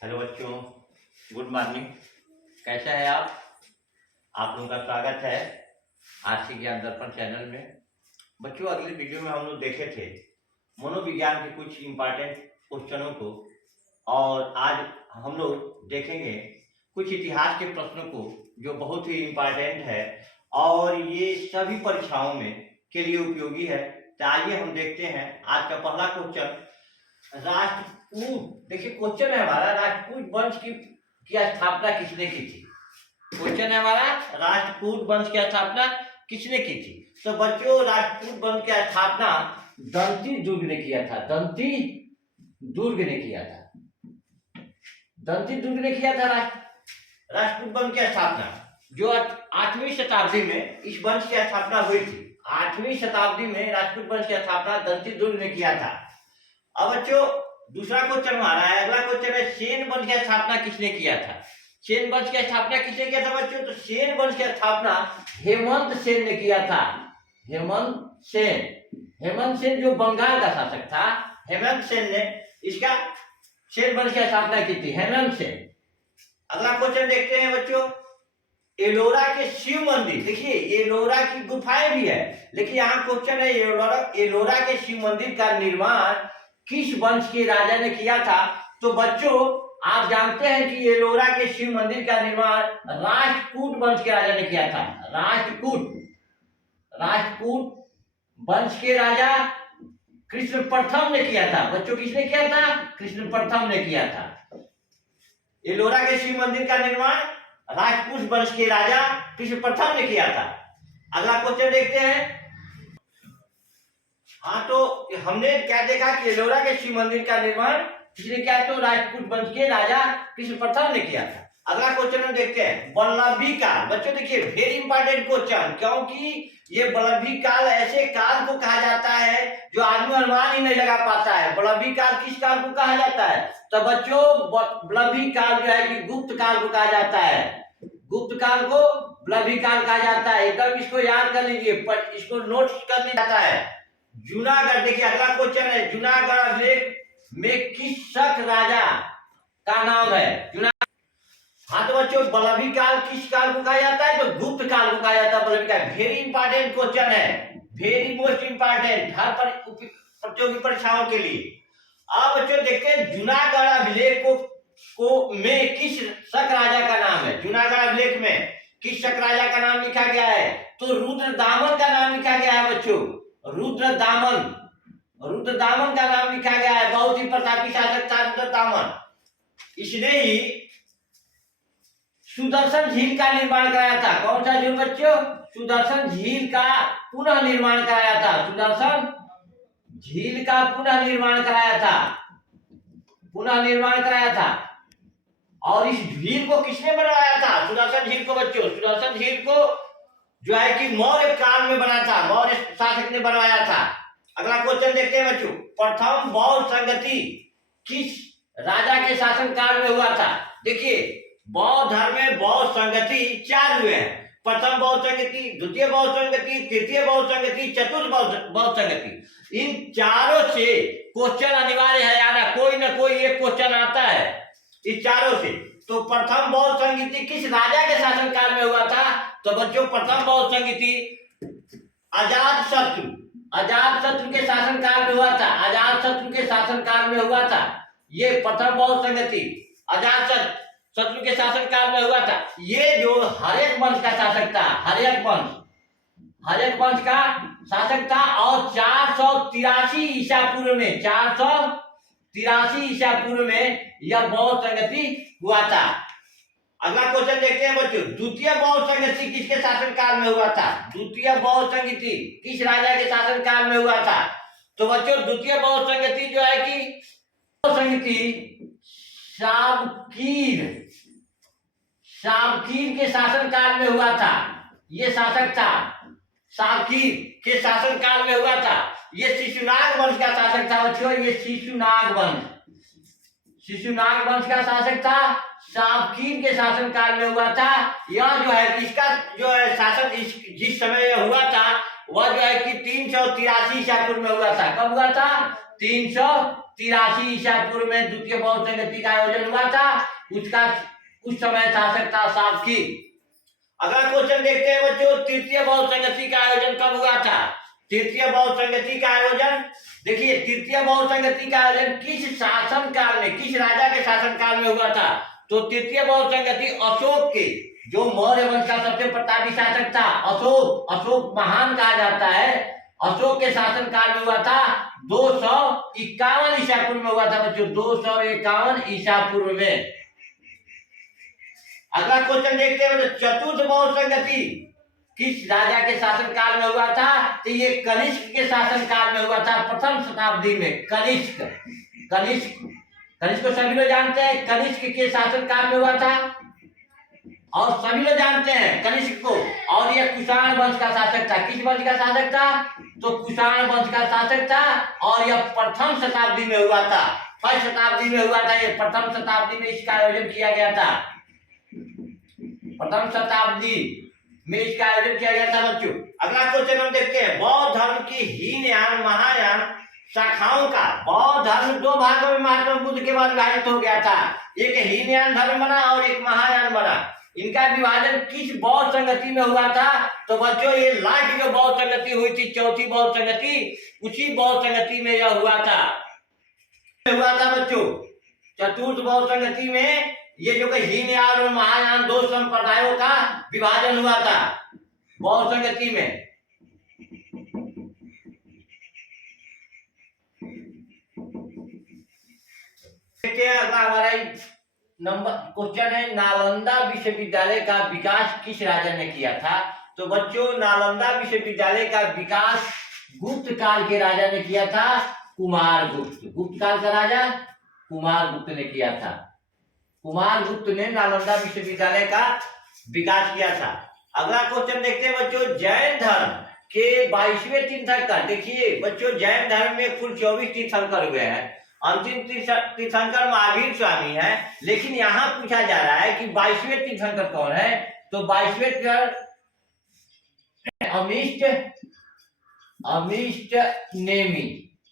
Hello बच्चों, good morning. कैसे हैं आप लोगों का स्वागत है आर्थिक ज्ञान दर्पण चैनल में। बच्चों, अगली वीडियो में हम लोग देखे थे मनोविज्ञान के कुछ इम्पॉर्टेंट क्वेश्चनों को, और आज हम लोग देखेंगे कुछ इतिहास के प्रश्नों को जो बहुत ही इम्पॉर्टेंट है और ये सभी परीक्षाओं में के लिए उपयोगी है। तो आइए हम देखते हैं आज का पहला क्वेश्चन। राष्ट्रकूट, देखिए क्वेश्चन है हमारा, राष्ट्रकूट वंश की स्थापना किसने की थी। क्वेश्चन है हमारा, राष्ट्रकूट वंश की स्थापना किसने की थी। तो बच्चों, राष्ट्रकूट वंश की स्थापना दंती दुर्ग ने किया था। दंती दुर्ग ने किया था। दंती दुर्ग ने किया था राष्ट्रकूट वंश की स्थापना, जो 8वीं शताब्दी में इस वंश की स्थापना हुई थी। 8वीं शताब्दी में राष्ट्रकूट वंश की स्थापना दंती दुर्ग ने किया था। अब बच्चों, दूसरा क्वेश्चन हमारा है, अगला क्वेश्चन है, सेन वंश की स्थापना किसने किया था। सेन वंश की स्थापना किसने किया था बच्चों। तो सेन वंश की स्थापना हेमंत सेन ने किया था। हेमंत सेन जो बंगाल का शासक था, हेमंत सेन ने इसका सेन वंश की स्थापना की थी। हेमंत सेन। अगला क्वेश्चन देखते हैं बच्चों, एलोरा के शिव मंदिर, देखिए एलोरा की गुफाएं भी है, लेकिन यहाँ क्वेश्चन है एलोरा के शिव मंदिर का निर्माण किस वंश के राजा ने किया था। तो बच्चों, आप जानते हैं कि एलोरा के शिव मंदिर का निर्माण राष्ट्रकूट वंश के राजा ने किया था। राष्ट्रकूट वंश के राजा कृष्ण प्रथम ने किया था। बच्चों, किसने किया था। कृष्ण प्रथम ने किया था। एलोरा के शिव मंदिर का निर्माण राष्ट्रकूट वंश के राजा कृष्ण प्रथम ने किया था। अगला क्वेश्चन देखते हैं। हाँ, तो हमने क्या देखा कि एलोरा के शिव मंदिर का निर्माण किसने किया, तो राष्ट्रकूट वंश के राजा कृष्ण प्रथम ने किया था। अगला क्वेश्चन हम देखते हैं, वल्लभी काल। बच्चों देखिए, वेरी इंपॉर्टेंट क्वेश्चन, क्योंकि ये वल्लभी काल ऐसे काल को कहा जाता है जो आदमी अनुमान ही नहीं लगा पाता है। वल्लभी काल किस काल को कहा जाता है। तो बच्चों, वल्लभी काल जो है कि गुप्त काल को कहा जाता है। गुप्त काल को वल्लभी काल कहा जाता है। एकदम इसको याद कर लीजिए, इसको नोट कर लिया जाता है। जूनागढ़, देखिए अगला क्वेश्चन है, जूनागढ़ अभिलेख में किस शक राजा का नाम है। हाँ, तो बच्चों, वल्लभी काल किस काल को कहा जाता है, तो गुप्त काल को कहा जाता है। वल्लभी काल वेरी इंपॉर्टेंट क्वेश्चन है, वेरी मोस्ट इंपॉर्टेंट हर प्रतियोगी परीक्षाओं के लिए। अब बच्चों देखते हैं, जूनागढ़ अभिलेख को में किस शक राजा का नाम है। जूनागढ़ अभिलेख में किस शक राजा का नाम लिखा गया है, तो रुद्रदामन का नाम लिखा गया है। बच्चों, रुद्रदामन का नाम लिखा गया है। बहुत ही प्रतापी शासक था रुद्रदामन। इसने ही सुदर्शन झील का निर्माण कराया था। कौन सा झील बच्चों, सुदर्शन झील का पुनः निर्माण कराया था। सुदर्शन झील का पुनः निर्माण कराया था। और इस झील को किसने बनवाया था, सुदर्शन झील को। बच्चों, सुदर्शन झील को जो है कि मौर्य काल में बना था, मौर्य शासक ने बनवाया था। अगला क्वेश्चन देखते हैं बच्चों, प्रथम बौद्ध संगति किस राजा के शासन काल में हुआ था। देखिए, बौद्ध धर्म में बौद्ध संगति 4 हुए हैं। प्रथम बौद्ध संगति, द्वितीय बौद्ध संगति, तृतीय बौद्ध संगति, चतुर्थ बौद्ध संगति। इन चारों से क्वेश्चन अनिवार्य है आना, कोई ना कोई एक क्वेश्चन आता है इस चारों से। तो प्रथम बौद्ध संगति किस राजा के शासन काल में हुआ था। तो बच्चों, प्रथम बौद्ध संगति अजातशत्रु के शासन काल में हुआ था। अजातशत्रु के शासन काल में हुआ था। ये प्रथम बौद्ध संगति अजातशत्रु के शासन काल में हुआ था। ये जो हर्यक वंश का शासक था, हर्यक वंश का शासक था। और 483 ईसा पूर्व में, 483 ईसा पूर्व में यह बौद्ध संगति हुआ था। अगला क्वेश्चन देखते हैं बच्चों, द्वितीय बौद्ध संगति किसके शासन काल में हुआ था। द्वितीय बौद्ध संगति किस राजा के शासन काल में हुआ था। तो बच्चों, द्वितीय बौद्ध संगति जो है कि शावकीर के शासन काल में हुआ था। ये शासक था, शावकीर के शासन काल में हुआ था। ये शिशुनाग वंश का शासक था। बच्चों, ये शिशुनाग वंश का शासक था, शावकीर के शासन काल में हुआ था। यह जो है इसका जो है शासन जिस समय यह हुआ था वह जो है कि 383 ईसा पूर्व में हुआ था। कब हुआ था, 383 83 ईसा पूर्व में द्वितीय बौद्ध संगति का आयोजन हुआ था। उसका उस समय शासक था सातकी। अगला क्वेश्चन देखते हैं बच्चों, तृतीय बौद्ध संगति का आयोजन कब हुआ था? तृतीय बौद्ध संगति का आयोजन, देखिए तृतीय बौद्ध संगति का आयोजन किस शासन काल में, किस राजा के शासन काल में हुआ था? तो तृतीय बौद्ध संगति अशोक के, जो मौर्य वंश का सबसे प्रतापी शासक था, अशोक महान कहा जाता है, अशोक के शासन काल में हुआ था। 251 ईसा पूर्व में हुआ था बच्चों, 251 ईसा पूर्व में। अगला क्वेश्चन देखते हैं, चतुर्थ बौद्ध संगति किस राजा के शासन काल में हुआ था? तो ये कनिष्क के शासन काल में हुआ था, प्रथम शताब्दी में। कनिष्क को सभी लोग जानते हैं, कनिष्क के शासन काल में हुआ था और सभी लोग जानते हैं कनिष्क को। और यह कुषाण वंश का शासक था। किस वंश का शासक था? तो कुषाण वंश का शासक था और यह प्रथम शताब्दी में हुआ था, फर्स्ट शताब्दी में हुआ था। यह प्रथम शताब्दी में इसका आयोजन किया गया था, प्रथम शताब्दी में इसका आयोजन किया गया था बच्चों। अगला क्वेश्चन हम देखते हैं, बौद्ध धर्म की हीनयान महायान शाखाओं का, बौद्ध धर्म दो भागों में महात्मा बुद्ध के बाद विभाजित हो गया था। एक हीनयान धर्म बना और एक महायान बना। इनका विभाजन किस बौद्ध संगति में हुआ था? तो बच्चों ये लास्ट जो बौद्ध संगति हुई थी, चौथी बौद्ध संगति, उसी बौद्ध संगति में यह हुआ था बच्चों। चतुर्थ बौद्ध संगति में ये जो कि हीनयान और महायान दो संप्रदायों का विभाजन हुआ था बौद्ध संगति में। अगला हमारा नंबर क्वेश्चन है, नालंदा विश्वविद्यालय का विकास किस राजा ने किया था? तो बच्चों नालंदा विश्वविद्यालय का विकास गुप्त काल के राजा ने किया था, कुमारगुप्त। गुप्त काल का राजा कुमारगुप्त ने किया था। कुमारगुप्त ने नालंदा विश्वविद्यालय का विकास किया था। अगला क्वेश्चन देखते हैं बच्चों, जैन धर्म के 22वें तीर्थंकर। देखिए बच्चों जैन धर्म में कुल 24 तीर्थंकर हुए हैं। अंतिम तीर्थंकर महावीर स्वामी है, लेकिन यहाँ पूछा जा रहा है कि 22वें तीर्थंकर कौन है? तो 22वें तीर्थंकर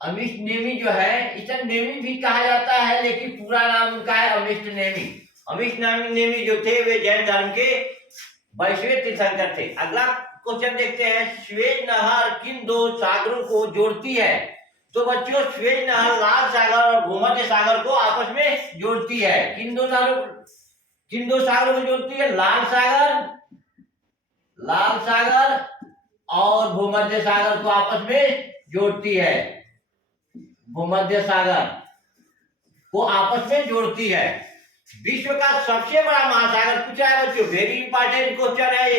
अमिष्ट नेमी जो है, इसे नेमी भी कहा जाता है, लेकिन पूरा नाम उनका है अमिष्ट नेमी। अमिष्ट नेमी जो थे वे जैन धर्म के 22वें तीर्थंकर थे। अगला क्वेश्चन देखते हैं, स्वेज नहर किन दो सागरों को जोड़ती है? तो बच्चों स्वेज नहर लाल सागर और भूमध्य सागर को आपस में जोड़ती है। किन दो सागरों को जोड़ती है? लाल सागर और भूमध्य सागर को आपस में जोड़ती है। भूमध्य सागर को आपस में जोड़ती है। विश्व का सबसे बड़ा महासागर पूछा है बच्चों, वेरी इंपॉर्टेंट क्वेश्चन है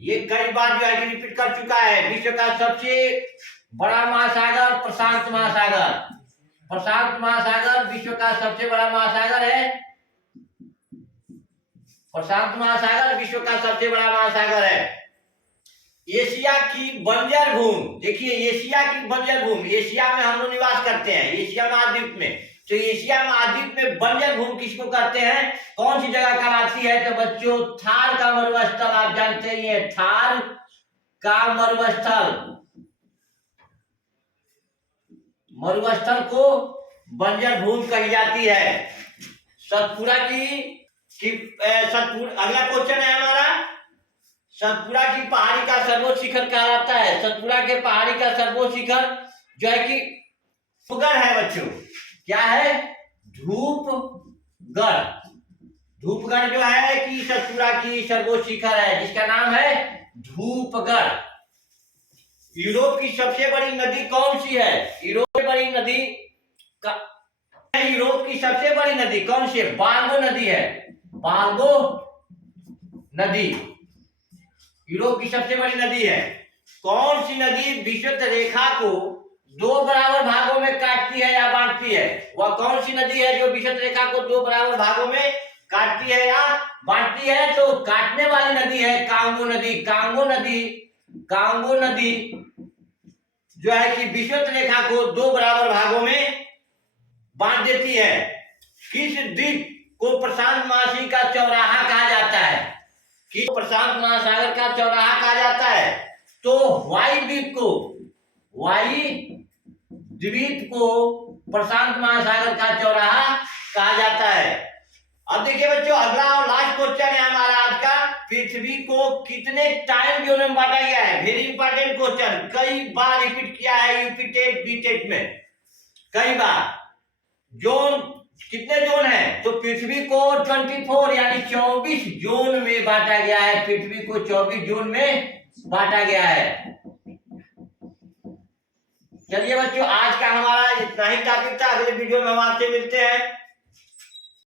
ये कई बार जो है रिपीट कर चुका है। विश्व का सबसे बड़ा महासागर प्रशांत महासागर। प्रशांत महासागर विश्व का सबसे बड़ा महासागर है। प्रशांत महासागर विश्व का सबसे बड़ा महासागर है। एशिया की बंजर भूमि, देखिए एशिया की बंजर भूमि, एशिया में हम लोग निवास करते हैं, एशिया महाद्वीप में। तो एशिया महाद्वीप में बंजर भूमि किसको कहते हैं? कौन सी जगह कहलाती है? तो बच्चों थार का मरुस्थल, आप जानते हैं ये थार का मरुस्थल को बंजर भूमि कही जाती है। सतपुड़ा अगला क्वेश्चन है हमारा, सतपुड़ा की पहाड़ी का सर्वोच्च शिखर कहलाता है। सतपुड़ा के पहाड़ी का सर्वोच्च शिखर जो है कि धूपगढ़ है बच्चों। क्या है? धूपगढ़। धूपगढ़ जो है कि सतपुड़ा की सर्वोच्च शिखर है, जिसका नाम है धूपगढ़। यूरोप की सबसे बड़ी नदी कौन सी है? यूरोप की सबसे बड़ी नदी कौन सी है? बांगो नदी है। बांगो नदी यूरोप की सबसे बड़ी नदी है। कौन सी नदी विषुवत रेखा को दो बराबर भागों में काटती है या बांटती है? वह कौन सी नदी है जो विषुवत रेखा को दो बराबर भागों में काटती है या बांटती है? तो काटने वाली नदी है कांगो नदी। कांगो नदी जो है कि विषुवत रेखा को दो बराबर भागों में बांट देती है। किस द्वीप को प्रशांत महासागर का चौराहा कहा जाता है? किस प्रशांत महासागर का चौराहा कहा जाता है? तो वाई द्वीप को प्रशांत महासागर का चौराहा कहा जाता है। अब देखिए बच्चों, अगला और लास्ट क्वेश्चन है हमारा आज का, पृथ्वी को कितने टाइम जोन में बांटा गया है? वेरी इंपॉर्टेंट क्वेश्चन, कई बार रिपीट किया है यूपी टेट बी टेट में, कई बार। जोन कितने जोन है? तो पृथ्वी को 24 यानी 24 जोन में बांटा गया है। पृथ्वी को 24 जोन में बांटा गया है। चलिए बच्चों, आज का हमारा इतना ही टॉपिक था। अगले वीडियो में हम आपसे मिलते हैं।